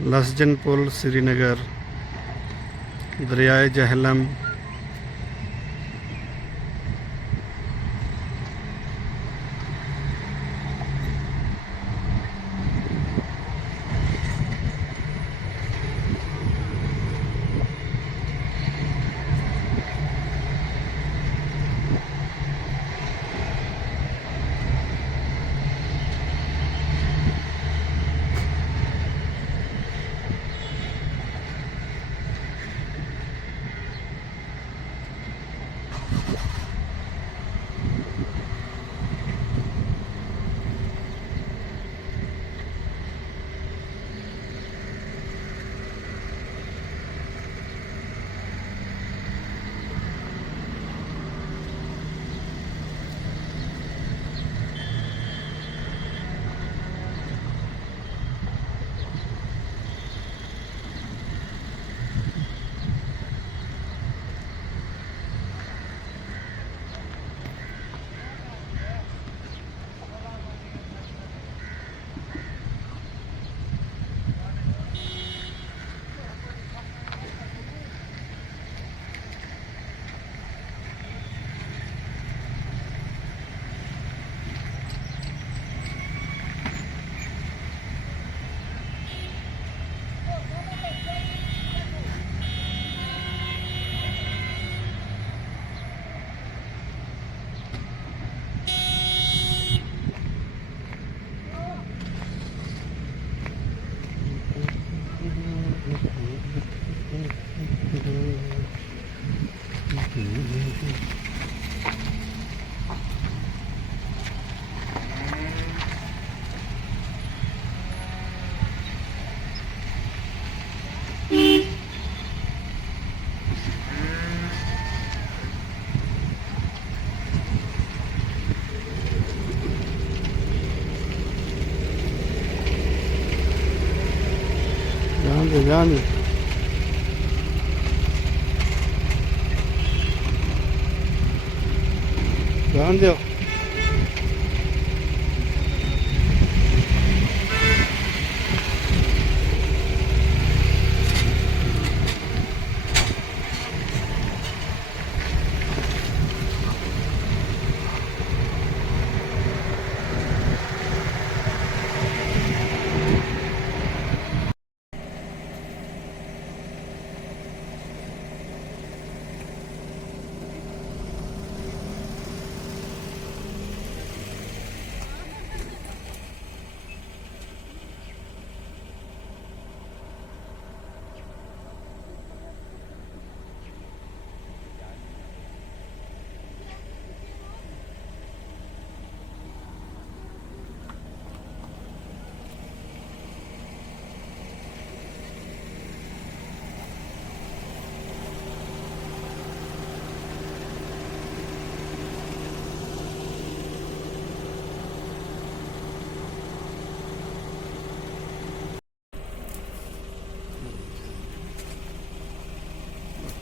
लसजन पुल श्रीनगर, दरियाए जहलम, ध्यान दे ध्यान दो।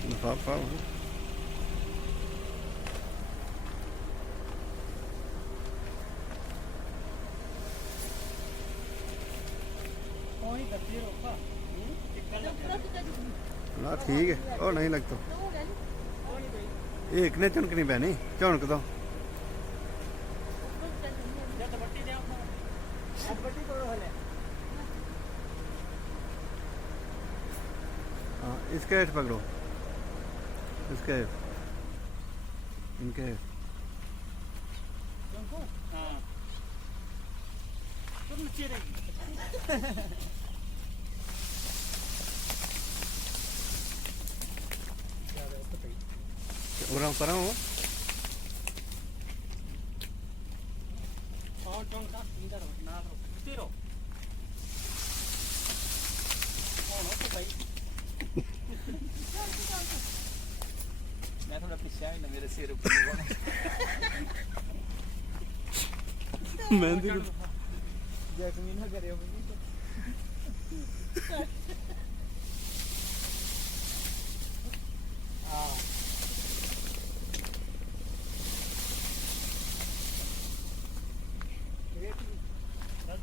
लिफाफा ना ठीक है। ओ नहीं लगता एक ने झुनकनी पैनी झुनक दो। हाँ इसके हेठ पकड़ो, इसके इनके उरा पर हूँ मैं थोड़ा पीछे आई ना मेरे सिर ऊपर मेहंदी जख्मी ना करे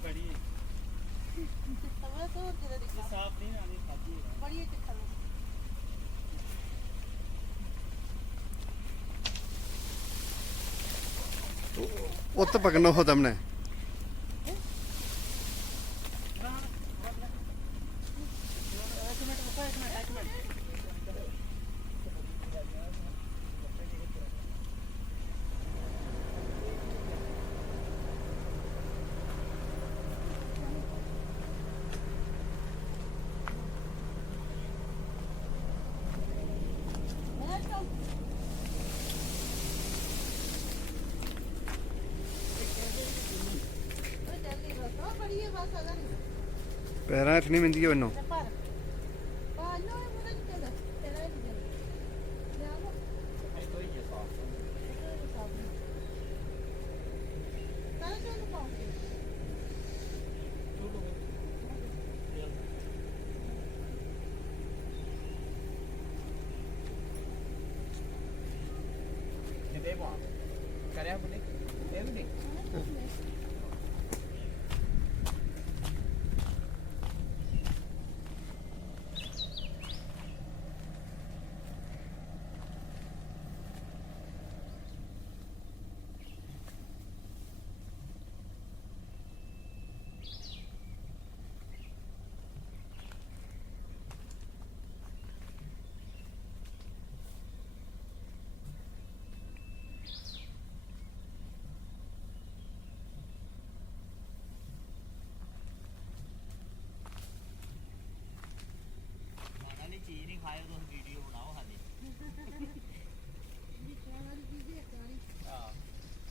बड़ी ਤਵਾ ਤੋਂ ਕਿਤੇ ਦਿਖਾ ਸਾਫ ਨਹੀਂ ਆਣੀ ਖਾਦੀ ਬੜੀ ਚਿੱਟਾ ਉੱਤ ਪਕੜਨਾ ਹੋ ਤਮਨੇ ਬੜੀ ਹੈ ਬਸ ਅਗਰ ਪੈਰਾਂ 'ਚ ਨਹੀਂ ਮਿੰਦੀ ਉਹਨੂੰ ਪਰ ਪਾਲੋ ਇਹ ਮੁੰਡਾ ਕਿੱਥੇ ਤੇਰਾ ਹੀ ਨਹੀਂ ਲੈ ਆਵੋ ਇਹ ਕੋਈ ਨਹੀਂ ਸਾਫ ਤਾਂ ਤੋਂ ਪਾਓ ਕਿਤੇ ਪਾ ਕਰਿਆ ਬੁਨੇ ਇਹ ਵੀ ਨਹੀਂ ਮਾਨਾ ਨਹੀਂ ਚੀਜ਼ ਨਹੀਂ ਖਾਇਓ ਤੁਸੀਂ ਵੀਡੀਓ ਬਣਾਓ ਹਾਲੇ ਜੀ ਕਾਲੀ ਚੀਜ਼ੇ ਕਾਲੀ ਹਾਂ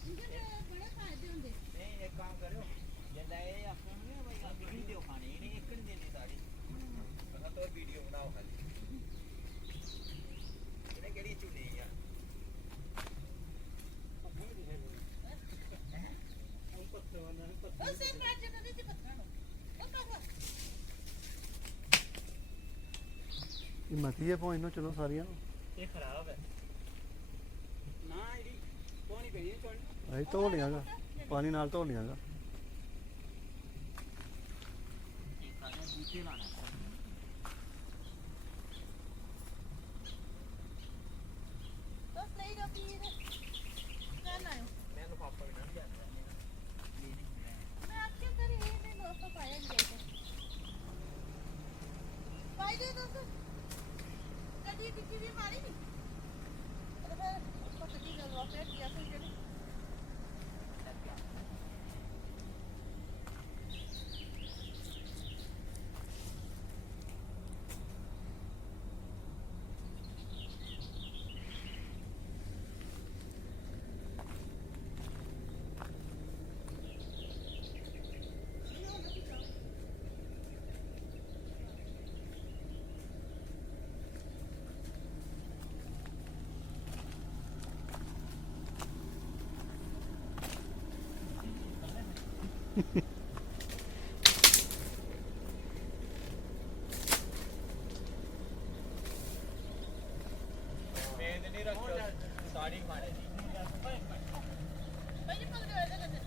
ਇਹਦੇ ਬੜੇ ਫਾਇਦੇ ਹੁੰਦੇ ਨਹੀਂ ਇੱਕ ਕੰਮ ਕਰਿਓ ਜਿੰਦਾ ਇਹ ਆਪਾਂ ਨੂੰ ਬਈ ਆ ਵੀਡੀਓ ਖਾਣੀ ਇਹਨੇ ਇੱਕ ਨਹੀਂ ਦੇਣੀ ਸਾਡੀ ਕਹਿੰਦਾ ਤੋ ਵੀਡੀਓ ਬਣਾਓ ਖਾਲੀ ਇਹਨੇ ਕਿਹੜੀ ਚੁਣੀ ਆ ਉਸੇ ਪਾਸੇ ਨੂੰ ਨਹੀਂ ਪੱਕਾ ਨੂੰ ਉਹ ਕਹੋ ਇਹ ਮਤੀ ਹੈ ਪਹੁੰਚ ਨੂੰ ਚਲੋ ਸਾਰੀਆਂ ਨੂੰ ਇਹ ਖਰਾਬ ਹੈ ਨਾ ਇਹਦੀ ਪਾਣੀ ਪਈ ਨਹੀਂ ਪਾਣੀ ਅਸੀਂ ਧੋ ਲਿਆਂਗਾ ਪਾਣੀ ਨਾਲ ਧੋ ਲਿਆਂਗਾ ਇਹ ਕਾਹਦਾ ਬੂਟੇ ਲਾਣਾ ਬਸ ਨਹੀਂ ਰੋਟੀ ਚੱਲ ਆਇਓ ਮੈਨੂੰ ਪਾਪਾ ਵੀ ਨਾ ਜਾਂਦਾ ਇਹ ਨਹੀਂ ਹੁੰਦਾ ਮੈਂ ਅੱਗੇ ਕਰੀ ਇਹ ਨਹੀਂ ਦੋਸਤੋ ਪਾਇਆ ਨਹੀਂ ਪਾਈ ਦੇ ਦੋਸਤੋ ਕਦੀ ਟਿੱਕੀ ਵੀ ਮਾਰੀ ਨਹੀਂ ਉਹ ਫਿਰ ਪਤਾ ਕੀ ਗੱਲ ਵਾਪਸ ਗਿਆ ਫਿਰ ਜਿਹੜੀ ਮੇਦ ਨਹੀਂ ਰੱਖੋ ਸਾੜੀ ਖਾਣੇ ਦੀ ਪਹਿਲੇ ਪਲ ਗਏ ਤੇ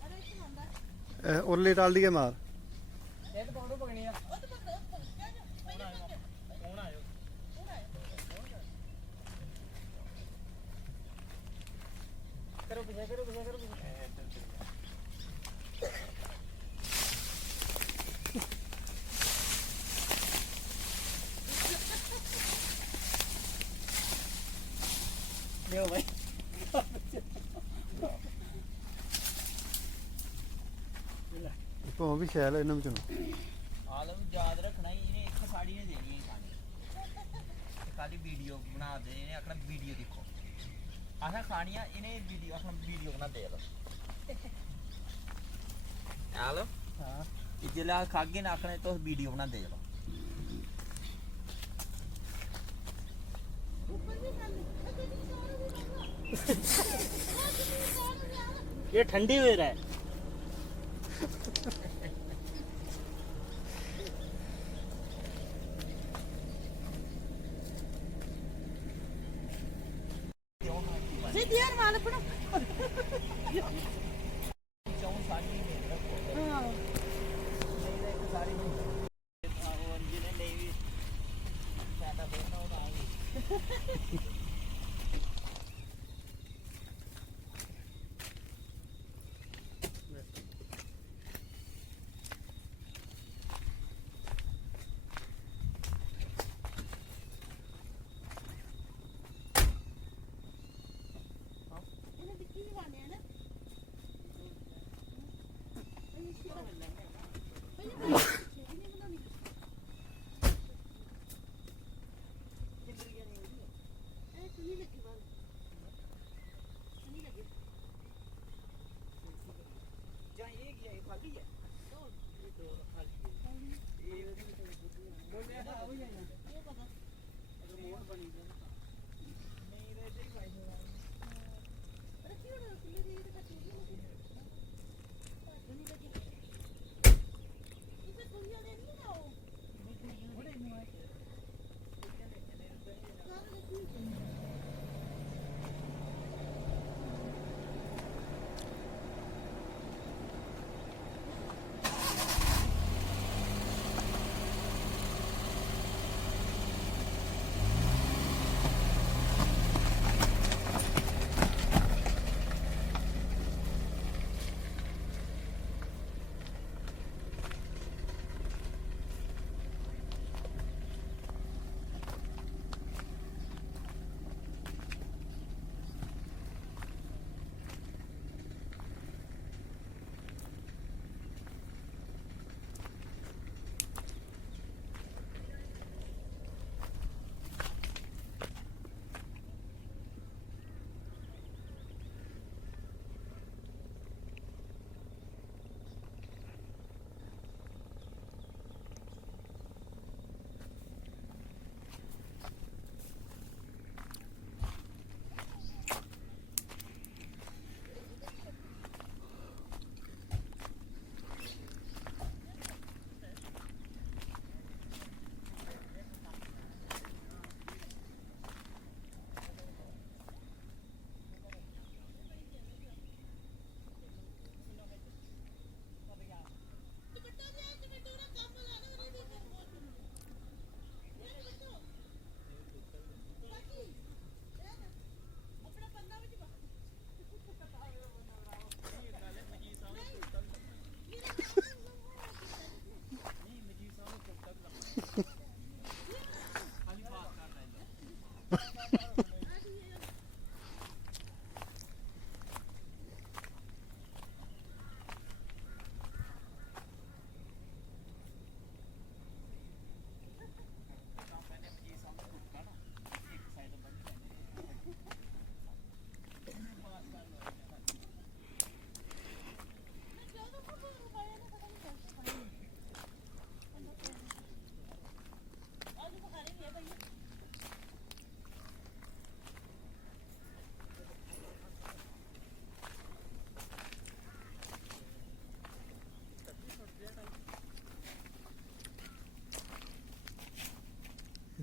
ਅਰੇ ਕੀ ਹੁੰਦਾ ਉਰਲੀ ਟਾਲ ਦੀ ਮਾਰ ਇਹ ਤਾਂ ਪਾਉਣੋਂ ਪਗਣੀ ਆ ਉਹ ਤਾਂ ਬਸ ਪਹਿਲੇ ਹੁਣ ਆਇਓ ਕਰੋ ਪਿਛੇ ਕਰੋ ਪਿਛੇ ਲਿਓ ਭਾਈ ਭਾਵੇਂ ਵੀ ਸ਼ੈਲ ਇਹਨਾਂ ਵਿੱਚੋਂ ਆਲਮ ਯਾਦ ਰੱਖਣਾ ਇਹਨੇ ਇੱਕ ਸਾੜੀ ਨੇ ਦੇਣੀ ਹੈ ਖਾਣੀ ਖਾਲੀ ਵੀਡੀਓ ਬਣਾ ਦੇ ਇਹਨੇ ਆਖਣਾ ਵੀਡੀਓ ਦੇਖੋ ਆਹ ਖਾਣੀਆਂ ਇਹਨੇ ਵੀਡੀਓ ਆਖਣਾ ਵੀਡੀਓ ਬਣਾ ਦੇ ਲੋ ਆ ਲੋ ਹਾਂ ਜਿਲਾ ਖਾਗੇ ਨਾ ਆਖਣੇ ਤੁਸੀਂ ਵੀਡੀਓ ਬਣਾਉਂਦੇ ਚਲੋ ਉੱਪਰ ਵੀ ਕਰ ਲੈ ਅੱਗੇ ਵੀ ਸਾਰਾ ਵੀ ਕਰਨਾ ये ठंडी हुई रहा है ਸਿੱਧੀ ਯਾਰ ਮਾਲ ਪੜਾ ਚੌਂ ਸਾਡੀ ਨੇ ਰੱਖੋ ਹਾਂ ਨਹੀਂ ਤਾਂ ਇੱਕ ਸਾਰੀ ਨੂੰ ਉਹ ਜਿਹਨੇ ਨਹੀਂ ਵੀ ਸਾਡਾ ਬੇਨਾ ਉਹ ਆਏਗੀ ਇਹਨੇ ਦਿੱਤੀ ਨਹੀਂ ਬਾਨੇ ਨਾ ਇਹ ਸ਼ੋਰ ਪਹਿਲੇ ਛੇੜੀ ਨਹੀਂ ਬਣਾਉਣੀ ਇਹ ਸੁਣੀ ਲੱਗੀ ਬਾਲ ਸੁਣੀ ਲੱਗੀ ਜਾਂ ਇਹ ਕੀ ਹੈ ਖਾਲੀ ਹੈ ਇਹ ਪਤਾ ਰੱਖੀ ਹੋਣਾ ਕਿੰਨੇ ਦੀ ਇਹ ਕੱਟੀ ਹੋਈ ਸੁਣੀ ਲੱਗੀ ਇਹ ਦੁਨੀਆ ਦੇ ਨਹੀਂ ਨਾ ਉਹ ਸਾਰੇ ਲੱਗੀ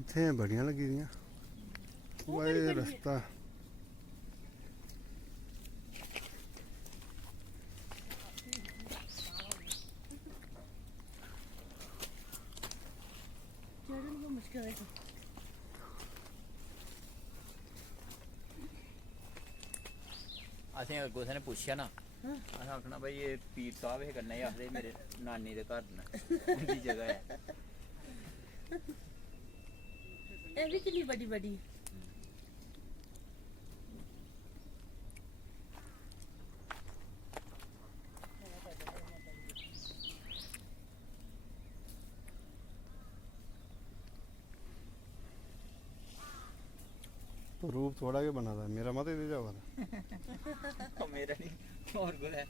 ਇੱਥੇ ਬੜੀਆਂ ਲੱਗੀ ਦੀਆਂ ਉਹ ਇਹ ਰਸਤਾ ਚੜਨ ਨੂੰ ਮੁਸ਼ਕਿਲ ਹੈ ਅਸੀਂ ਕਿਸੇ ਨੇ ਪੁੱਛਿਆ ਨਾ ਅਸੀਂ ਆਖਣਾ ਬਈ ਇਹ ਪੀਰ ਸਾਹਿਬ ਇਹ ਕਰਨਾ ਹੀ ਆਖਦੇ ਮੇਰੇ ਨਾਨੀ ਦੇ ਘਰ ਦੀ ਜਗ੍ਹਾ ਹੈ ਇਹ ਵੀ ਕਿੰਨੀ ਵੱਡੀ ਵੱਡੀ रूप थोड़ा के बना था मेरा मत दे जाओ मेरा नहीं और कुछ है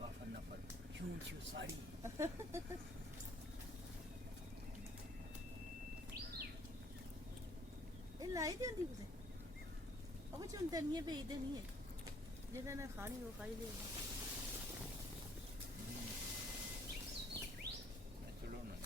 ਕਾਫਰ ਨਫਰ ਕਿਉਂ ਛੂ ਸਾੜੀ ਇਹ ਲਾਈ ਦੀ ਹੁੰਦੀ ਕੁਝ ਉਹ ਚੁੰਦਰ ਨਹੀਂ ਵੇਚਦੇ ਨਹੀਂ ਹੈ ਜਿਹਨਾਂ ਨੇ ਖਾਣੀ ਉਹ ਖਾਈ ਲੈ ਚਲੋ ਨਾ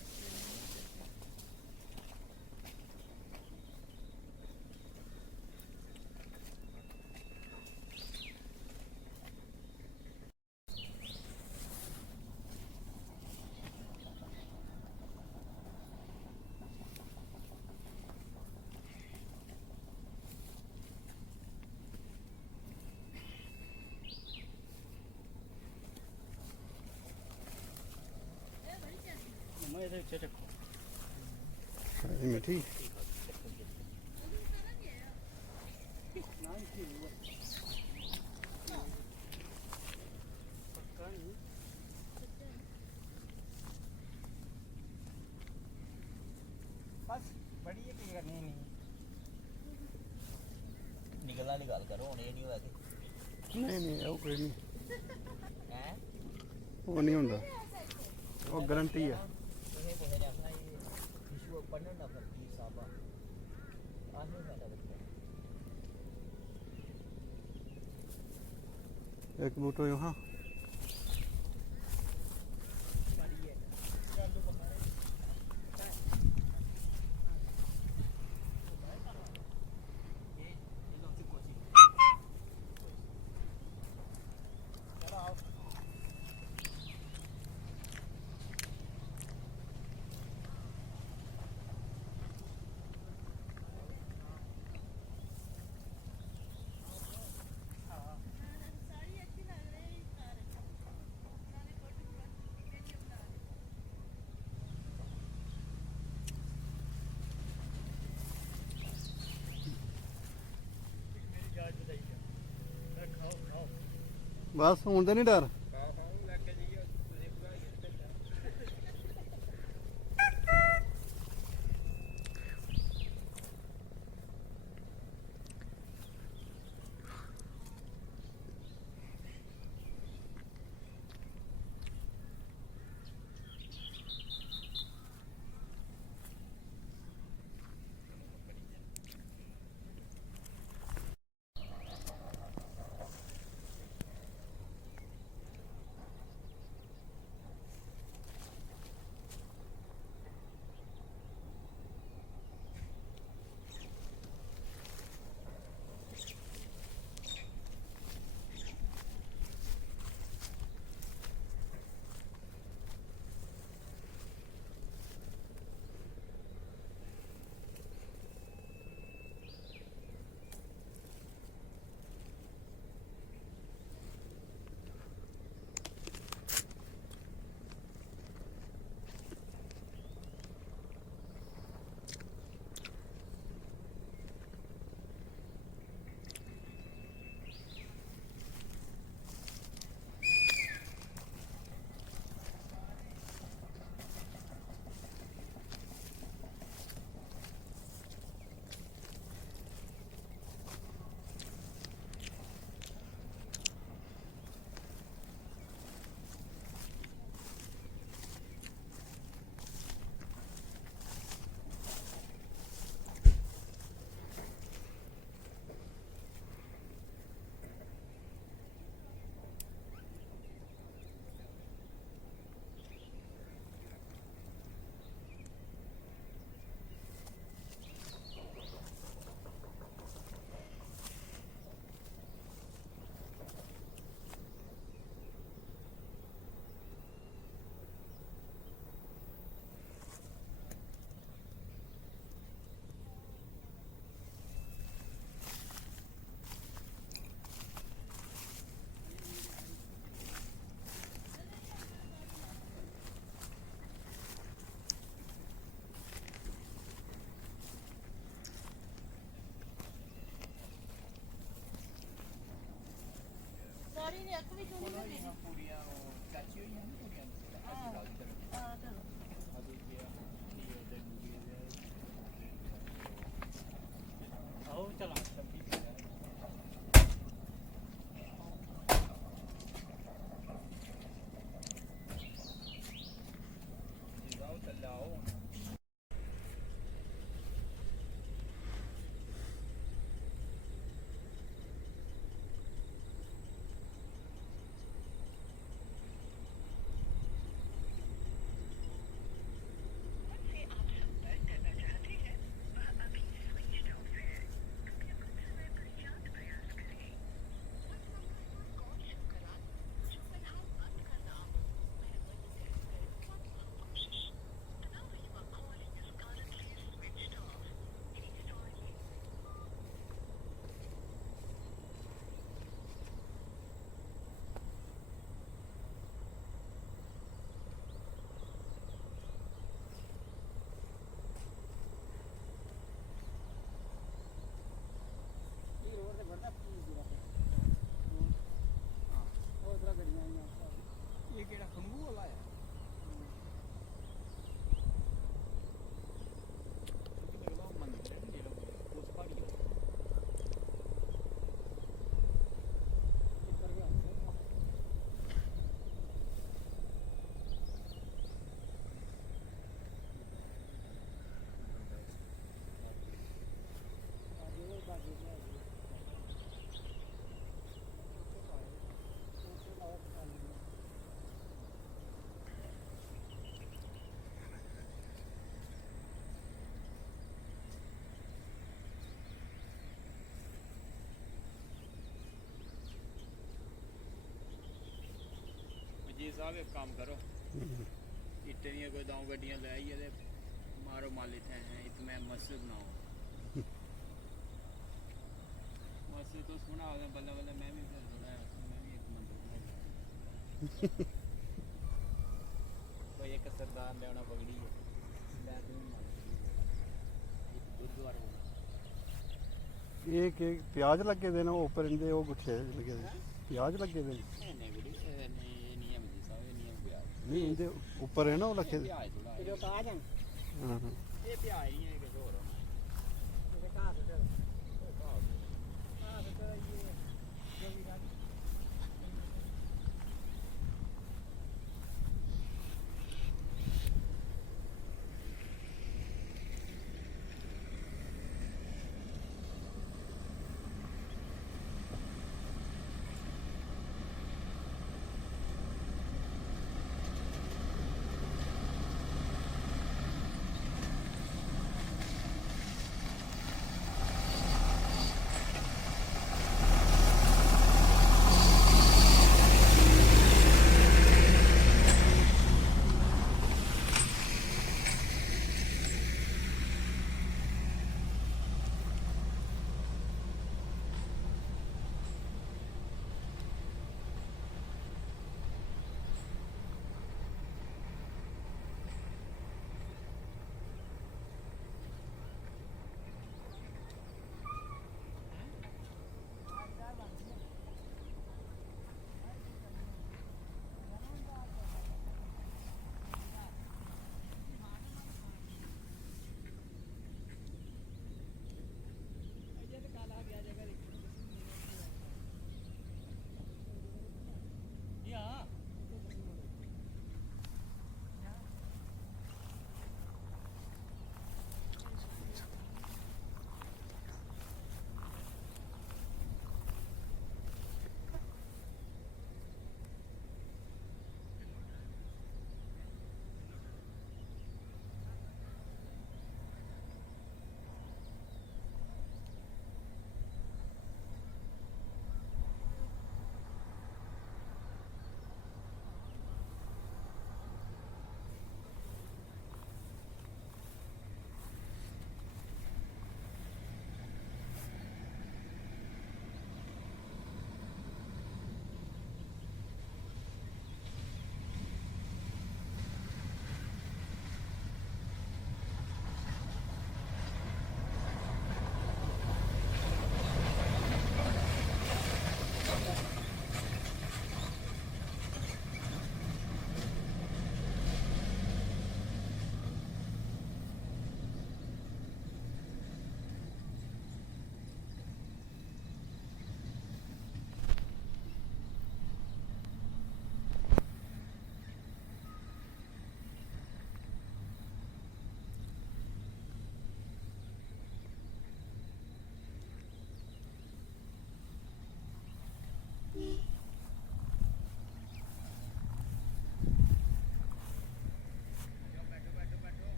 ਇਹਦੇ ਵਿੱਚ ਰੱਖੋ ਇਹ ਮਿੱਠੀ ਨਾ ਹੀ ਠੀਕ ਪੱਕਾ ਨਹੀਂ ਬਸ ਬੜੀ ਇਹ ਕੀ ਕਰਨੀ ਨਹੀਂ ਨਿਕਲਣਾ ਦੀ ਗੱਲ ਕਰੋ ਹੁਣ ਇਹ ਨਹੀਂ ਹੋਇਆ ਕਿ ਨਹੀਂ ਉਹ ਕੋਈ ਨਹੀਂ ਹੈ ਉਹ ਨਹੀਂ ਹੁੰਦਾ ਉਹ ਗਾਰੰਟੀ ਆ ਇਹ ਕੋਹੇ ਨੇ ਆਪਣਾ ਇਹ ਵਿਸ਼ਵ ਪੜਨ ਦਾ ਫਰਕੀ ਸਾਬਾ ਆਹੇ ਸਾਡਾ ਬੱਚਾ एक बूटो यहाँ ਬੜੀ ਹੈ ਚੱਲੂ ਬਖਾਰੇ ਇਹ ਲੋ ਚੁੱਕੋ ਜੀ ਚਲੋ ਆਓ ਸਾੜੀ ਅੱਛੀ ਲੱਗ ਰਹੀ ਕਾਰ ਨਾਲੇ ਕੋਟ ਪੂਰਾ ਬਣਾ ਮੇਰੀ ਜਾਜ ਬਤਾਈ ਜਾ ਖਾਓ ਖਾਓ बस ਹੁਣ ਤਾਂ ਨਹੀਂ ਡਰ ਖਾਓ ਲੱਗ ਕੇ ਜੀ ਤੁਸੀਂ ਪੂਰਾ ਸਾੜੀ ਨੇ ਅੱਖ ਵੀ ਚੁਣੀ ਤੇ ਇਹਨਾਂ ਪੂਰੀਆਂ ਚਾਚੀ ਹੋਈਆਂ ਨੇ ਪੂਰੀਆਂ ਹਾਂ ਚਲੋ ਆਓ ਚਲਾ ਠੀਕ ਹੈ ਸਾਹਿਬ ਇੱਕ ਕੰਮ ਕਰੋ ਇੱਟੇ ਦੀਆਂ ਕੋਈ ਦੋ ਗੱਡੀਆਂ ਲੈ ਆਈਏ ਤੇ ਮਾਰੋ ਮਾਲੀ ਥੇ ਇਤ ਮੈਂ ਮਸਜਿਦ ਬਣਾਓ ਮਸਜਿਦ ਤੋਂ ਸੁਣਾ ਹੋਗਾ ਬੱਲਾ ਬੱਲਾ ਮੈਂ ਵੀ ਫਿਰ ਥੋੜਾ ਮੈਂ ਵੀ ਇੱਕ ਮੰਦਰ ਬਣਾਉਂਦਾ ਕੋਈ ਇੱਕ ਸਰਦਾਰ ਲਿਆਉਣਾ ਪਗੜੀ ਹੈ ਲੈ ਤੂੰ ਮਾਰ ਇੱਕ ਗੁਰਦੁਆਰਾ ਹੋਣਾ ਇਹ ਕਿ ਪਿਆਜ਼ ਲੱਗੇ ਦੇ ਨੇ ਉਹ ਉੱਪਰ ਇਹਦੇ ਉਹ ਗੁੱਠੇ ਲੱਗੇ ਦੇ ਪਿਆਜ਼ ਲੱਗੇ ਦੇ ਨੇ ਨਹੀਂ ਗੁੜੀ ਇਹ ਨਹੀਂ ਨਿਯਮ ਜੀ ਸਾਹਿਬ ਇਹ ਨਿਯਮ ਪਿਆ ਨਹੀਂ ਇਹਦੇ ਉੱਪਰ ਹੈ ਨਾ ਉਹ ਲੱਗੇ ਦੇ ਪਿਆ ਥੋੜਾ ਇਹ ਕਾ ਜਾਂ ਹਾਂ ਹਾਂ ਇਹ ਪਿਆ ਨਹੀਂ ਹੈ ਕਿਸੇ ਹੋਰ ਇਹ ਕਾ ਤੇ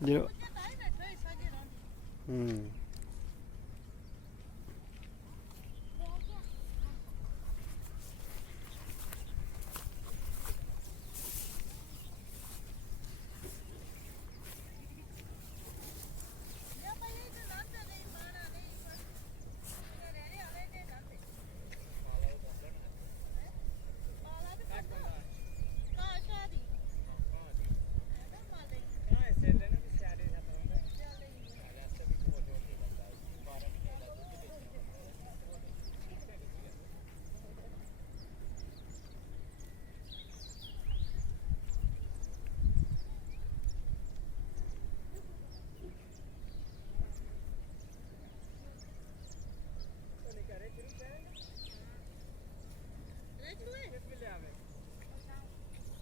ਜਿਹੜਾ ਉਹਨੇ ਤਾਂ ਹੀ ਬੈਠਾ ਇਸ ਸਾਜੇ ਨਾਲ ਹੂੰ ਜਾਂ ਮੈਂ ਇਹ ਤੇ ਨਾ ਤੇ ਨਹੀਂ ਮਾਣਾ ਨਹੀਂ ਪਰ ਇਹ ਰਹਿਣੇ ਵਾਲੇ ਨੇ ਨਾ ਤੇ ਪਾਲਾ ਤੇ ਕੱਟਾ ਕਾ ਸ਼ਾਦੀ ਇਹਦਾ ਮਾਲੇ ਹਾਂ ਇਸੇ ਲੈਣਾ ਵੀ ਸਿਆਰੇ ਸਾਥ ਹੁੰਦਾ ਚੱਲੇ ਰਾਸਤੇ ਵੀ ਬਹੁਤ ਹੋ ਕੇ ਜਾਂਦਾ 12 ਮਹੀਨੇ ਦਾ ਦੁੱਧ ਵੇਚਣਾ ਉਹਨੇ ਕਰੇ ਕਿਰੂ ਕਰੇ ਰੇਚੂਏ ਕਿਸ ਵੀ ਲਿਆਵੇ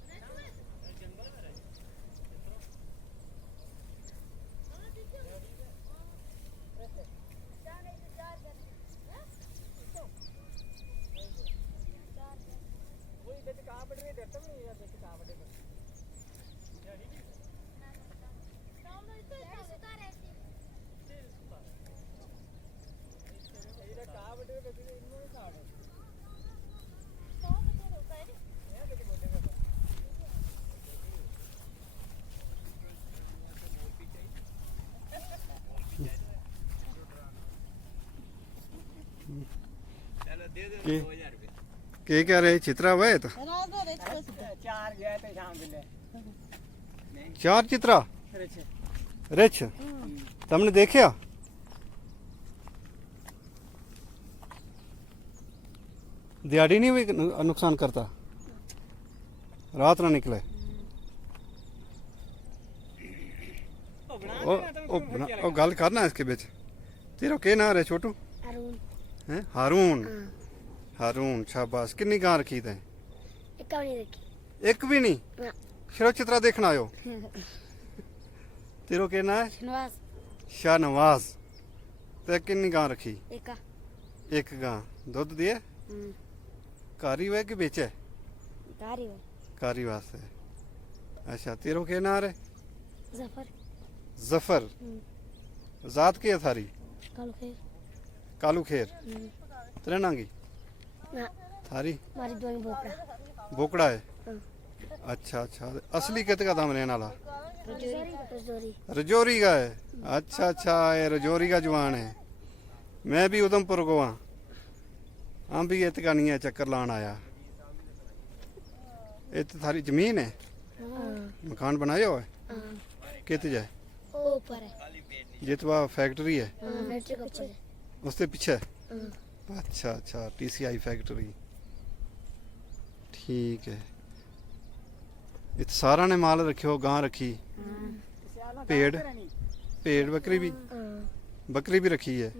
ਰੇਚੂਏ ਜੰਗਲ में रहे ਹਾਂ ਠੀਕ ਹੈ ਜਾਣੇ ਤੇ ਚਾਰ ਕਰ ਹੈ वही देख कहाँ बढ़ रही है देखता भी नहीं यार देख कहाँ बढ़े बस यानी कि ਸ਼ਾਮ ਨੂੰ ਇੱਥੇ ਸੁਧਾਰ ਐਸੀ ये कहाँ बढ़े देख इनको नहीं कहाँ बढ़े ਸੌ ਬਚੇ चलो दे दो के- 2000 रुपए के कह रहे चित्रा हुए तो रात को रेत को सुता। 4 गए थे शाम के लिए 4 चित्रा अच्छा रिच तुमने देखा दिहाड़ी नहीं हुई नुकसान करता रात ना निकले ओ गल करना इसके बिच तेरा के ना रे छोटू अरुण हैं हारून हारून शाबाश कितनी गां रखी तैं एक का नहीं रखी एक भी नहीं ना। शरो चित्रा देखना आयो तेरो के ना है शनवास शाहनवाज ते कितनी गां रखी एक का एक गां दुध दिए कारी हुए कि बेचे गारी है कारी वास्ते अच्छा तेरो के ना रे जफर जफर जात की है थारी कालू खेर कालू खेर तेरे नांगी ना थारी मारी दोनी बोकड़ा बोकड़ा है अच्छा अच्छा असली कित का दाम रहने वाला रजोरी रजोरी रजौरी का है अच्छा अच्छा ये रजौरी का जवान है मैं भी उधमपुर को हाँ हम भी इतका नहीं है चक्कर लान आया ये तो थारी जमीन है मकान बनाया हुआ है कित जाए ऊपर है जितवा फैक्ट्री है फैक्ट्री का ऊपर है उसके पीछे अच्छा अच्छा टीसीआई फैक्ट्री ठीक है इत सारा ने माल रखियो गां रखी भेड़ भेड़ बकरी भी रखी है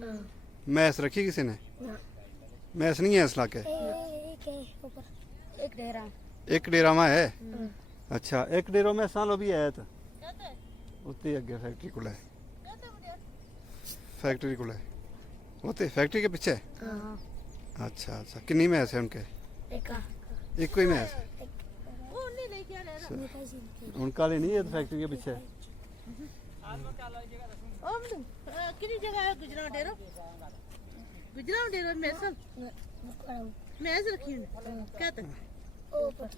मैस रखी किसी ने मैस नहीं है इस इलाके एक है ऊपर एक डेरा एक डेरा में है अच्छा एक डेरो में सालो भी है तो उत्ते अगे फैक्ट्री को फैक्ट्री को उत्ते फैक्ट्री के पीछे अच्छा अच्छा कितनी मैस है उनके एक का एक कोई मैस है वो नहीं लेके आ रहा उनका नहीं है तो फैक्ट्री के पीछे ओ मनु किनी जगह है गुजरात डेरो गुजरात डेरो में सब मैस रखी है क्या था ऊपर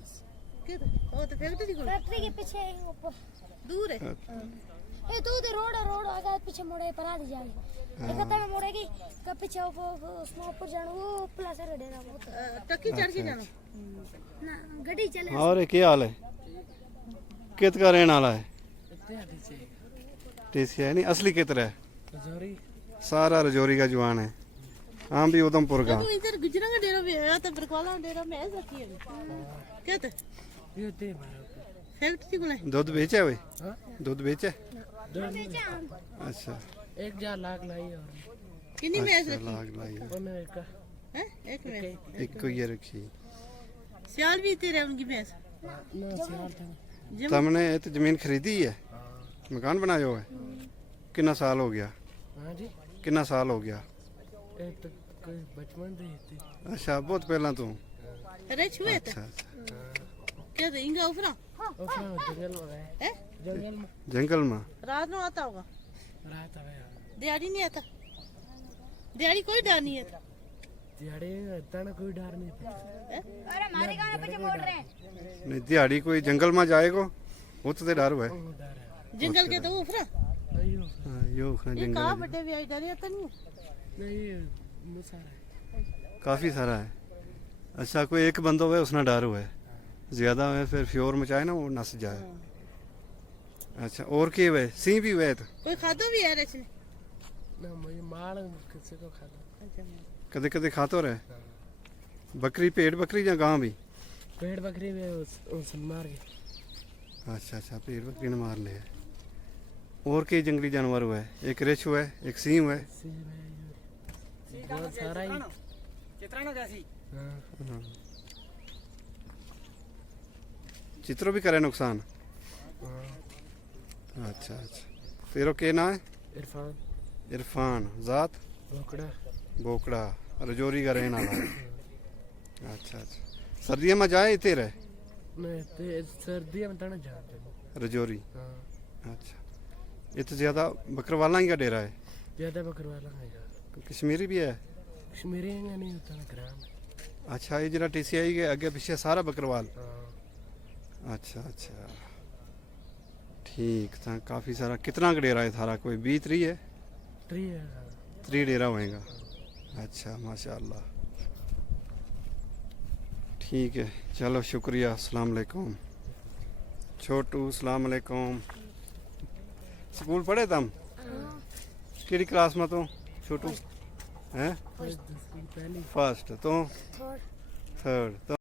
क्या था ओ तो फैक्ट्री को फैक्ट्री के पीछे ऊपर दूर है ए तू तो रोड आगे पीछे मुड़े पर आ जाए एक तने मुड़ेगी का पीछे उसमें ऊपर जानो वो प्लस है डेरा वो टक्की चढ़ के जाना ना गड्डी चले और क्या हाल है कित का रहने वाला है टीसीआई नहीं असली कित है सारा रजौरी का जवान है हम भी उधमपुर का वो इधर गुजरात का डेरा भी है तो बरकवाला डेरा में मैस रखी है क्या था फैक्ट्री को दूध बेचे हुए दूध बेचे अच्छा एक जा लाख लाई और कितनी मैस अच्छा, रखी लाग लाई है। वो मेरे का है एक मैस एक को ये रखी सियाल भी तेरे उनकी मैस ना सियाल था जब तुमने ये तो जमीन खरीदी है मकान बनाया हुआ है कितना साल हो गया हाँ जी कितना साल हो गया एक तो कोई बचपन रही थी अच्छा बहुत पहला तू अरे छुए था अच्छा अच्छा क्या था इंगा उफरा और फिर जंगल में गए है जंगल में जंगल में रात में आता होगा रात आ गया दिहाड़ी नहीं आता दिहाड़ी कोई डर नहीं है दिहाड़ी इतना ना कोई डर नहीं था नहीं दिहाड़ी कोई जंगल में जाएगो वो तो डर हुआ है वो डर है जंगल के तो उफरा अयो हाँ, यो खना ये कहाँ जंगल बड़े भी आई डर आता नहीं नहीं मुसारा है काफी सारा है अच्छा कोई एक बंदा हुआ है उसने डर हुआ है ज्यादा है फिर फ्योर मचाए ना वो नस जाए अच्छा और के हुए सिंह भी हुए तो कोई खादो भी है रचने ना मुझे मार किसी को खाता कदे कदे खातो रहे बकरी पेड़ बकरी या गां भी पेड़ बकरी में उस मार के अच्छा अच्छा पेड़ बकरी ने मार लिया और कई जंगली जानवर हुआ है एक रिछ हुआ है एक सिंह हुआ है सी में बहुत सारा ही चित्रानो जैसी हाँ चित्रों भी करे नुकसान हाँ अच्छा अच्छा तेरो के ना है इरफान इरफान जात बोकड़ा बोकड़ा रजौरी का रहने वाला है अच्छा अच्छा सर्दियों में जाए इतने रहे नहीं ते सर्दियों में ताना जाते हैं रजौरी हाँ अच्छा ये तो ज़्यादा बकरवाला ही का डेरा है ज़्यादा बकरवाला है यार कश्मीरी भी है कश्मीरी है नहीं होता ना ग्राम अच्छा ये जरा टीसीआई के आगे पीछे सारा बकरवाल हाँ अच्छा अच्छा ठीक था काफ़ी सारा कितना का डेरा है थारा कोई 20-30 है ट्री है 3 डेरा होएगा अच्छा माशाल्लाह। ठीक है, चलो शुक्रिया। अस्सलाम वालेकुम छोटू, अस्सलाम वालेकुम। स्कूल पढ़े तुम? किहड़ी क्लास में तू छोटू? हैं पहली फर्स्ट तो थर्ड थर्ड तो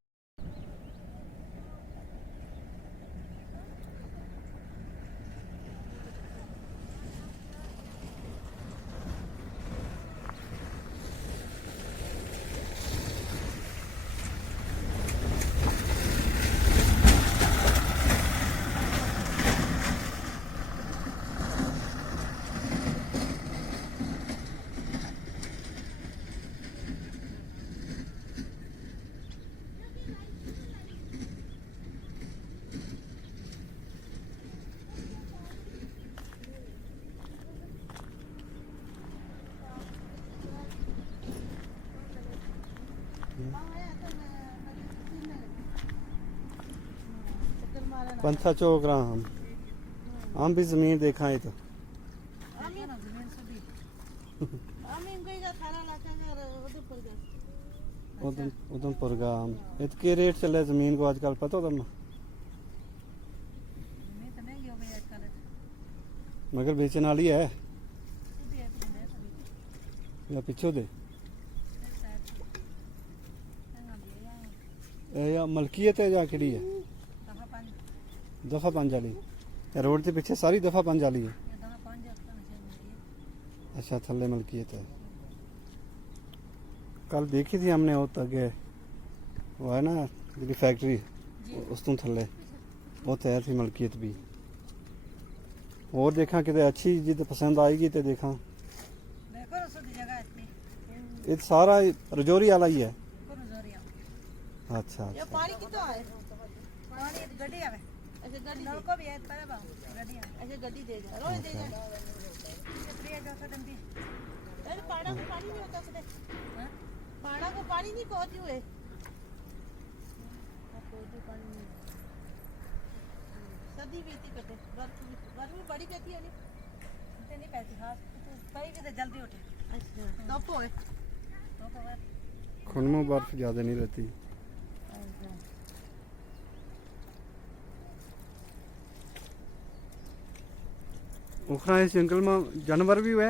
पंथा चौक रहा हम भी जमीन देखा है तो उधमपुर का हम इतने रेट चले जमीन को आजकल पता तुम मगर बेचने वाली है या पिछो दे या मलकीयत है या किड़ी है दफा 5 वाली रोड के पीछे सारी दफा 5 वाली है अच्छा थल्ले मलकीयत है कल देखी थी हमने वो तक वो है ना जी फैक्ट्री उस तो थल्ले वो तैयार थी मलकीयत भी और देखा कि अच्छी जिद पसंद आएगी तो देखा ये सारा रजौरी वाला ही है अच्छा ये पानी कितना है पानी गड्डी आवे अच्छा गड्डी नलको भी है पर बा गड्डी आवे अच्छा गड्डी दे जा रोज दे जा प्रिय जो सा दंती अरे पहाड़ा को पानी नहीं होता उसने हां पहाड़ा को पानी नहीं कहती हुए सर्दी भी इतनी कटे बर्फ भी बड़ी कहती है ते नहीं पैती हां कई भी तो जल्दी उठे अच्छा धूप हो गए तो पर खुन में बर्फ ज़्यादा नहीं रहती उखरा इस जंगल में जानवर भी हुए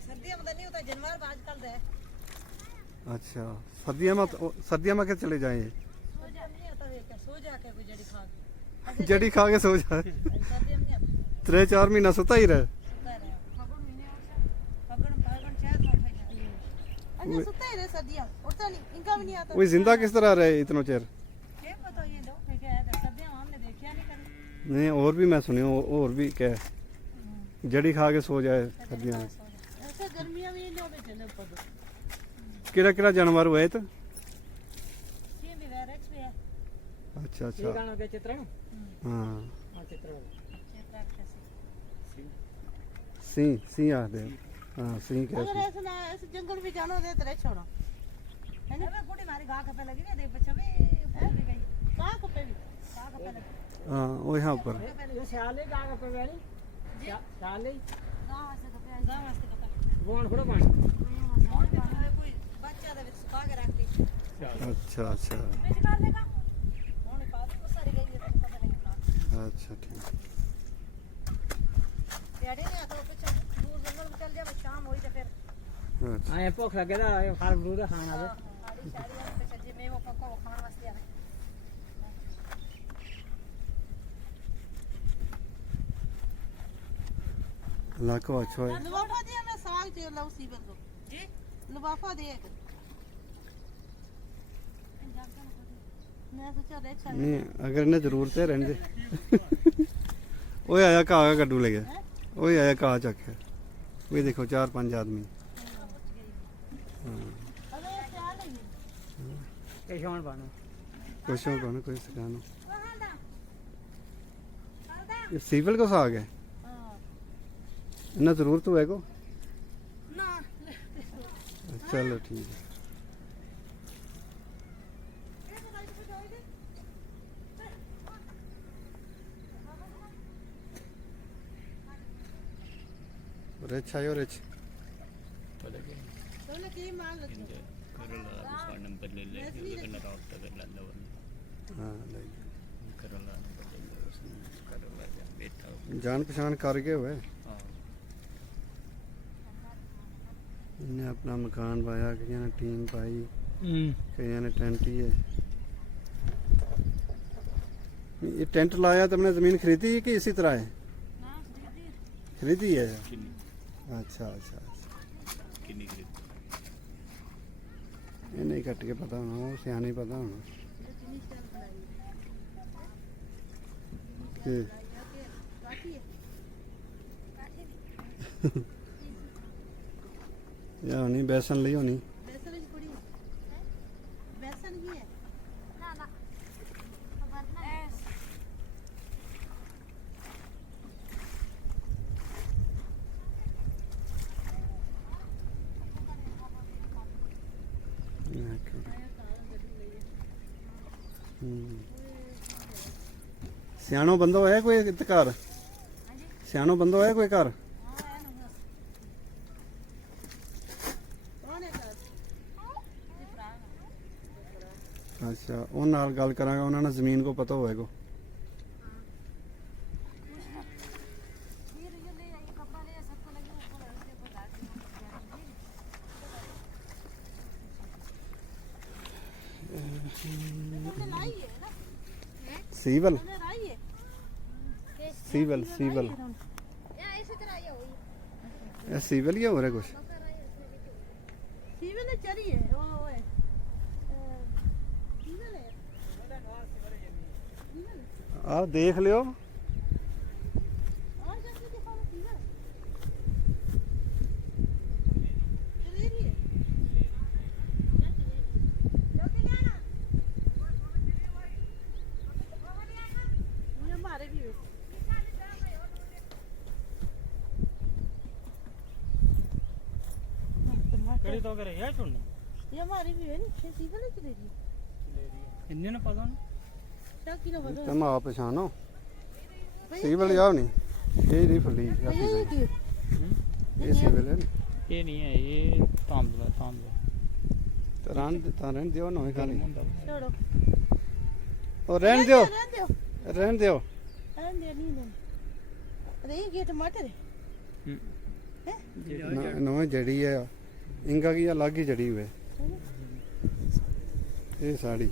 सर्दियों में नहीं होता जानवर आजकल दे अच्छा सर्दियों में क्या चले जाए सो जा नहीं होता वे सो जा के कोई जड़ी खा जड़ी खा के सो जाए सर्दियों में नहीं 3-4 महीना सुता ही रहे होता रहे फगुन महीने और फगुन चार में उठ जाए अच्छा सुता है रे सर्दियां उठता नहीं इनका भी नहीं आता वही जिंदा किस तरह रहे इतना चेर के पता ये लोग क्या है सर्दियों हमने देखा नहीं कभी नहीं और भी मैं सुनी और भी क्या जड़ी खा के सो जाए सर्दियों में ऐसे गर्मियां में नहीं होते चले ऊपर किड़ा किड़ा जानवर हुए तो सी भी वैरेक्स भी है अच्छा अच्छा गाना के चित्र हाँ हां चित्र क्षेत्र कैसे सिंह आखते हैं। हाँ सिंह अगर कहते ऐसे ना ऐसे जंगल में जाना हो तो छोड़ो है ना बूढ़ी मारी गाह पे लगी नहीं देख बच्चा भी ऊपर भी गई कहाँ को पे भी गाह पे लगी हाँ वो यहाँ ऊपर ये शाले गागा पे वाली शाले गाह वास्ते कपड़ा वोन खड़ो पानी कोई बच्चा दे सुखा के रख दी अच्छा अच्छा मैं कर देगा होने पास को सारी गई है तो पता नहीं अच्छा ठीक डैडी ने आता पीछे दूर जंगल में चल जाए शाम होई तो फिर अच्छा आए भूख लगे दा फल फ्रूट खाना दे सारी सारी पीछे जे मैं वो पक्का वो खाने वास्ते आवे इलाका अच्छा है लिफाफा दिया मैं साग जो लाऊं सीबल को जी लिफाफा दे एक मैं सोचा रेट कर नहीं अगर इन्हें जरूरत है रहने दे ओए आया कहा गड्डू ले गया ओए आया कहा चक है वही देखो 4-5 आदमी अरे ख्याल नहीं के शौन पानो कुछ हो कौन कोई सिखानो कहां दा ये सीवल को साग है हां इन्हें जरूरत हुआ को ना चलो ठीक है रिच आयो रिच पता क्या तो ने की माल रखी इनके करोला दूसरा नंबर ले ले उसका राउट कर ला लो ਹਾਂ ਲੈ करोला नंबर ले लो उसने करोला जा बैठा ਜਾਣ ਪਛਾਣ ਕਰ ਗਏ ਹੋਏ हाँ ਇਹਨੇ ਆਪਣਾ ਮਕਾਨ ਪਾਇਆ ਕਈਆਂ ਨੇ ਟੀਨ ਪਾਈ ਕਈਆਂ ने टेंट ही है ये टेंट लाया तुमने जमीन खरीदी है कि इसी तरह है खरीदी है किन्नी अच्छा अच्छा किन्नी खरीद ये नहीं कट के पता होना वो सियाने पता होना ये या होनी बेसन ली होनी बेसन की कुड़ी बेसन ही है ना ना खबर ना ਸਿਆਣੋ ਬੰਦਾ ਹੋਇਆ ਕੋਈ ਇੱਥੇ ਘਰ ਸਿਆਣੋ ਬੰਦਾ ਹੋਇਆ ਕੋਈ ਘਰ कौन है कर ਅੱਛਾ ਉਹਨਾਂ ਨਾਲ ਗੱਲ ਕਰਾਂਗਾ ਉਹਨਾਂ ਨੂੰ ਜ਼ਮੀਨ ਕੋ ਪਤਾ ਹੋਏਗਾ फिर ये ले आई कपड़ा ले सबको लगे ऊपर ऐसे बता दी तुमने लाई है ना ਸੀਵਲ तुमने लाई है ਸੀਵਲ ਸੀਵਲ या इसी तरह ये हुई ਇਹ ਸੀਵਲ ਹੀ ਹੋ ਰਿਹਾ ਕੁਛ सीवे ने चरी है वो है सीवे ने ਆਹ ਦੇਖ ਲਿਓ और जैसे कि हम सीवे चली रही है ये हमारे भी है कड़ी तो करे यार छोड़ना ये हमारी भी है नहीं सीवे ने चली रही है इन्ने ना पता ना क्या किलो बदल ਤੁਮ ਆਪ ਪਛਾਣੋ ਸੀਵਲ ਜਾਓ ਨਹੀਂ ਇਹ ਨਹੀਂ ਫੁੱਲੀ ये की ਇਹ ਸੀਵਲ ਹੈ ये नहीं है ये तांबला ਤਾਂ ਰਹਿਣ ਦਿਓ ਨਾ ਖਾਲੀ छोड़ो ਉਹ ਰਹਿਣ ਦਿਓ रहने दो ਰਹਿਣ ਦਿਓ रहने दो नहीं नहीं अरे ये टमाटर है ਨਵੇਂ ਜੜੀ ਹੈ ਇੰਗਾ ਕੀ ਅਲੱਗ ਹੀ ਜੜੀ ਹੋਏ ਇਹ ਸਾੜੀ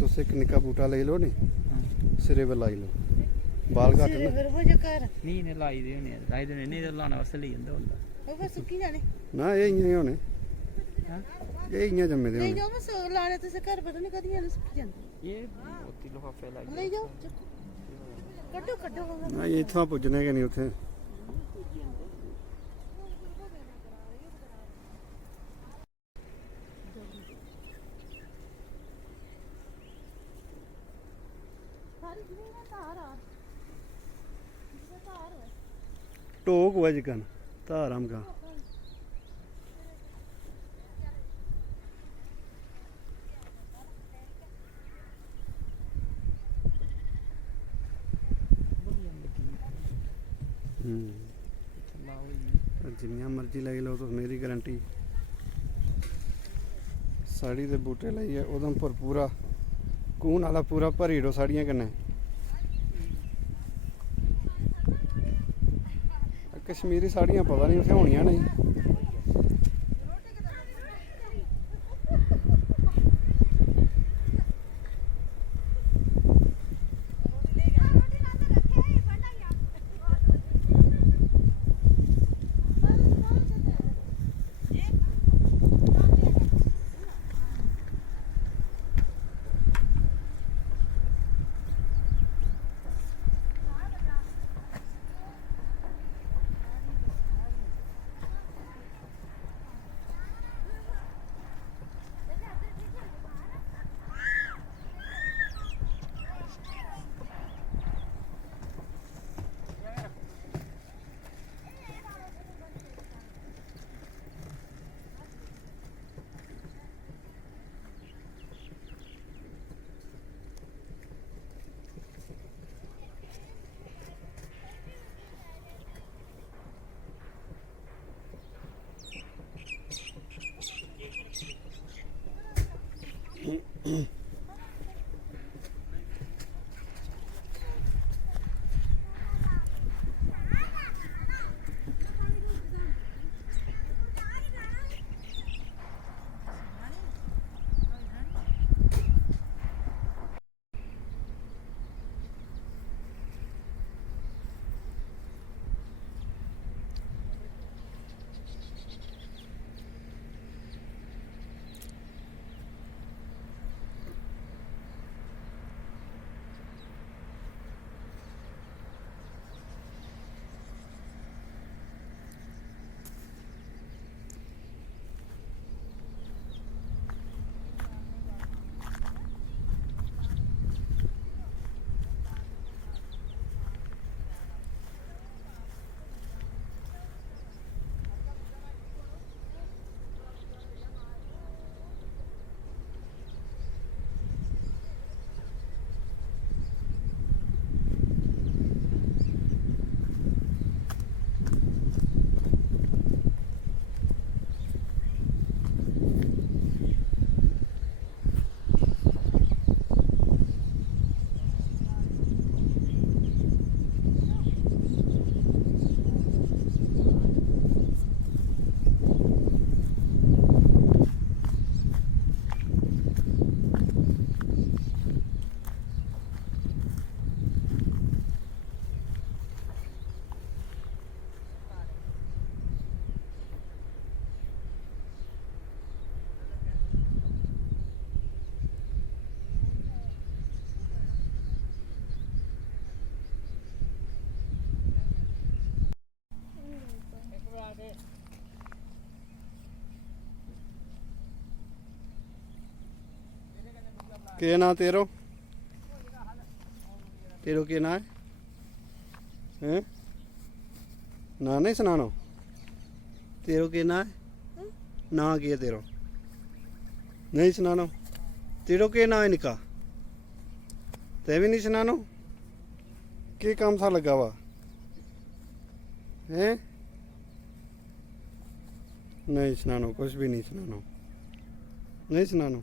ਤੁਸੀਂ ਇੱਕ ਨਿੱਕਾ ਬੂਟਾ ਲੈ ਲਓ ਨਹੀਂ ਸਿਰੇ 'ਤੇ ਲਾਈ ਲਓ ਬਾਲ ਘੱਟ सिरे ਨਾ फिर वो जो कर नहीं ने लाई दे होने नहीं तो लाने वास्ते ले जंदा होंदा वो बस सुखी जाने ਨਾ ਇਹ ਇੰਨੇ ਹੀ ਹੋਣੇ ਇਹ ਇੰਨੇ ਜੰਮੇ ਦੇ ले ਹੋਣੇ जाओ बस लाने तो से कर पता नहीं कदी जाने सुखी जाने ये बहुत लिफाफे लग ले जाओ कटो कटो ਨਾ ਇਹ ਇੱਥੋਂ ਪੁੱਜਣੇ ਕਿ ਨਹੀਂ ਉੱਥੇ सारी जिन्हें तार आ तार है ਟੋਕ ਵਜ ਕਨ ਧਾਰਮ ਕਾ ਜਿੰਨੀਆਂ ਮਰਜ਼ੀ ਲੈ ਲਓ ਤੁਸੀਂ ਮੇਰੀ ਗਾਰੰਟੀ ਸਾੜੀ ਦੇ ਬੂਟੇ ਲਈ ਹੈ ਉਦਮਪੁਰ ਪੂਰਾ ਕੂਨ ਵਾਲਾ ਪੂਰਾ ਭਰੀੜੋ ਸਾੜੀਆਂ ਕਿੰਨੇ ਕਸ਼ਮੀਰੀ ਸਾੜੀਆਂ ਪਤਾ ਨਹੀਂ ਉੱਥੇ ਹੋਣੀਆਂ ਨਹੀਂ ਕੀ ਨਾਂ ਤੇਰੋ? ਤੇਰੋ ਕੀ ਨਾਂ ਹੈ? ਨਾਂ ਨਹੀਂ ਸੁਣਾਣੋ? ਤੇਰੋ ਕੀ ਨਾਂ ਹੈ? ਨਾਂ ਕੀ ਹੈ ਤੇਰੋ? ਨਹੀਂ ਸੁਣਾਣੋ? ਤੇਰੋ ਕੀ ਨਾਂ ਹੈ ਨਿੱਕਾ? ਤੇ ਵੀ ਨਹੀਂ ਸੁਣਾਣੋ? ਕੀ ਕੰਮ ਸਾ ਲੱਗਾ ਵਾ ਹੈ? नहीं सुनानो, कुछ भी नहीं सुनानो, नहीं सुनानो।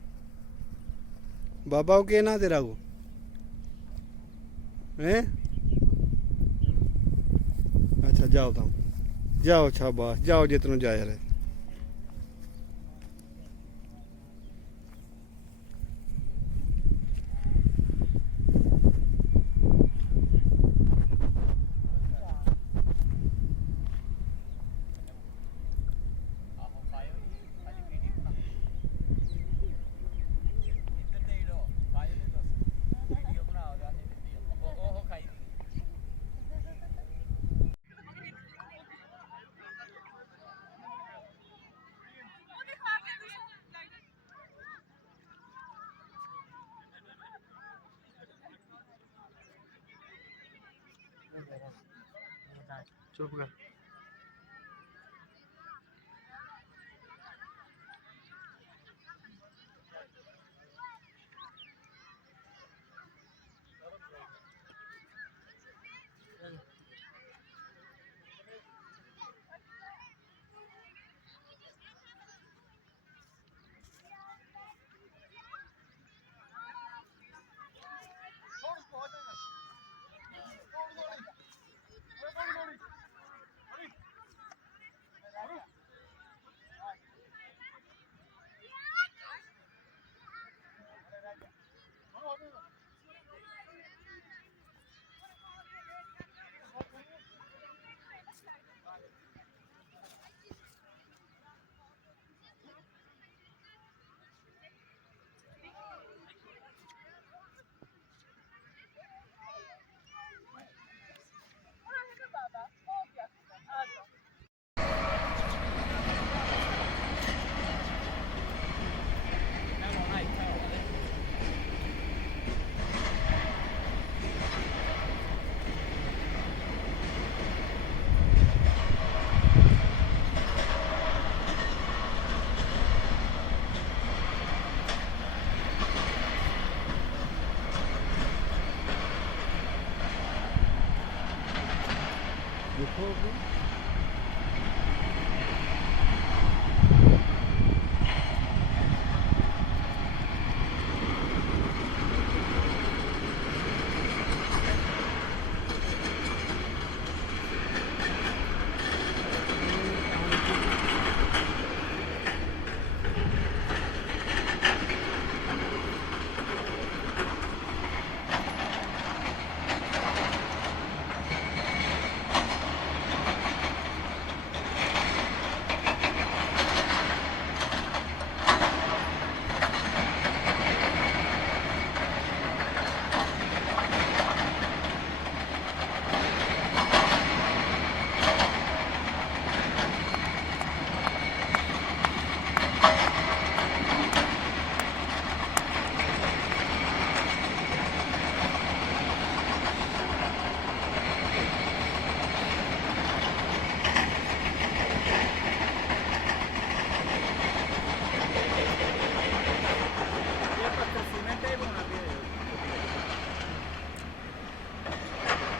बाबा को क्या ना तेरा को हैं? अच्छा जाओ तुम, जाओ शाबाश, जाओ जितनों जाया रहे। ਆਹੋ ਪਾਇਓ ਜੀ ਅੱਜ ਵੀਡੀਓ ਬਣਾ ਇੱਧਰ ਦੇ ਲੋ ਪਾਇਓ ਜੀ ਦੱਸ ਵੀਡੀਓ ਬਣਾਓ ਜਾ ਉਹ ਖਾਈ चुप कर। देखो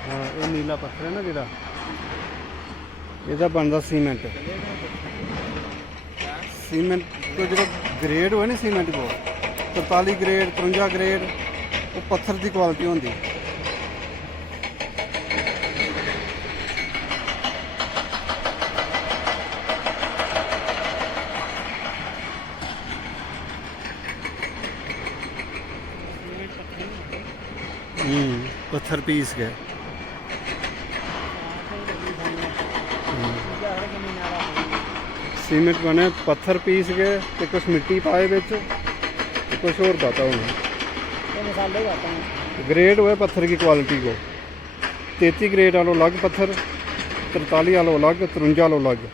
हाँ ये नीला पत्थर है ना जिहड़ा ਇਹਦਾ ਬਣਦਾ ਸੀਮੈਂਟ। ਸੀਮੈਂਟ ਤੋਂ ਜਿਹੜਾ ਗ੍ਰੇਡ ਹੋਏ ਨਾ ਸੀਮੈਂਟ ਕੋ 43 ਗ੍ਰੇਡ 53 ਗ੍ਰੇਡ ਉਹ ਪੱਥਰ ਦੀ ਕੁਆਲਿਟੀ ਹੁੰਦੀ। पत्थर पीस गए सीमेंट बने पत्थर पीस गए तो कुछ मिट्टी पाए बिच कुछ और पाता होना मसाले पाता हूँ। ग्रेड हुए पत्थर की क्वालिटी को 33 ग्रेड वालों अलग पत्थर 43 वालों अलग 53 वालों अलग।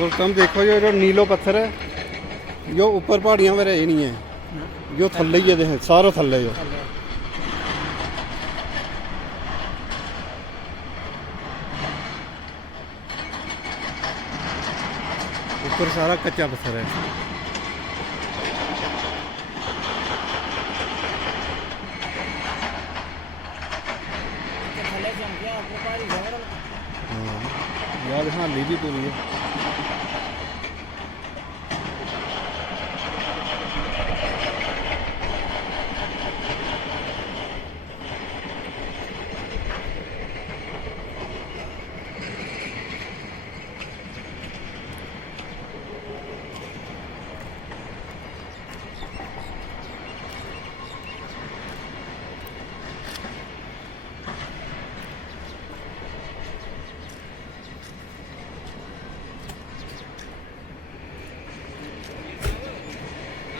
और तुम देखो जो नीलो पत्थर है जो ऊपर पहाड़ियां में रहे नहीं है जो थल्ले ही है देख सारा थल्ले जो ऊपर सारा कच्चा पत्थर है। थले जम गया आपको पहाड़ी जगह हाँ यार हाँ ली भी पूरी है।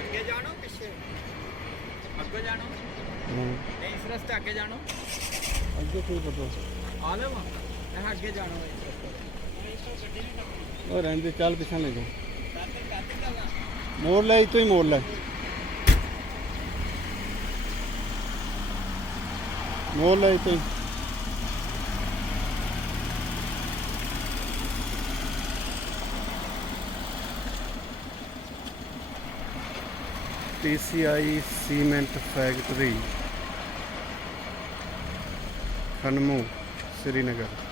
ਅੱਗੇ ਜਾਣੋ ਪਿੱਛੇ ਅੱਗੇ ਜਾਣੋ ਨਹੀਂ ਇਸ ਰਸਤੇ ਅੱਗੇ ਜਾਣੋ ਅੱਗੇ ਕੋਈ ਪਤਾ ਆ ਲੈ ਵਾ ਇਹ ਅੱਗੇ ਜਾਣੋ ਉਹ ਰਹਿੰਦੇ ਚੱਲ ਪਿੱਛਾ ਲੈ ਜਾ ਮੋੜ ਲੈ ਇਤੋਂ ਹੀ ਮੋੜ ਲੈ ਮੋੜ ਲੈ ਇਤੋਂ ਹੀ TCI सीमेंट फैक्ट्री खनमू श्रीनगर।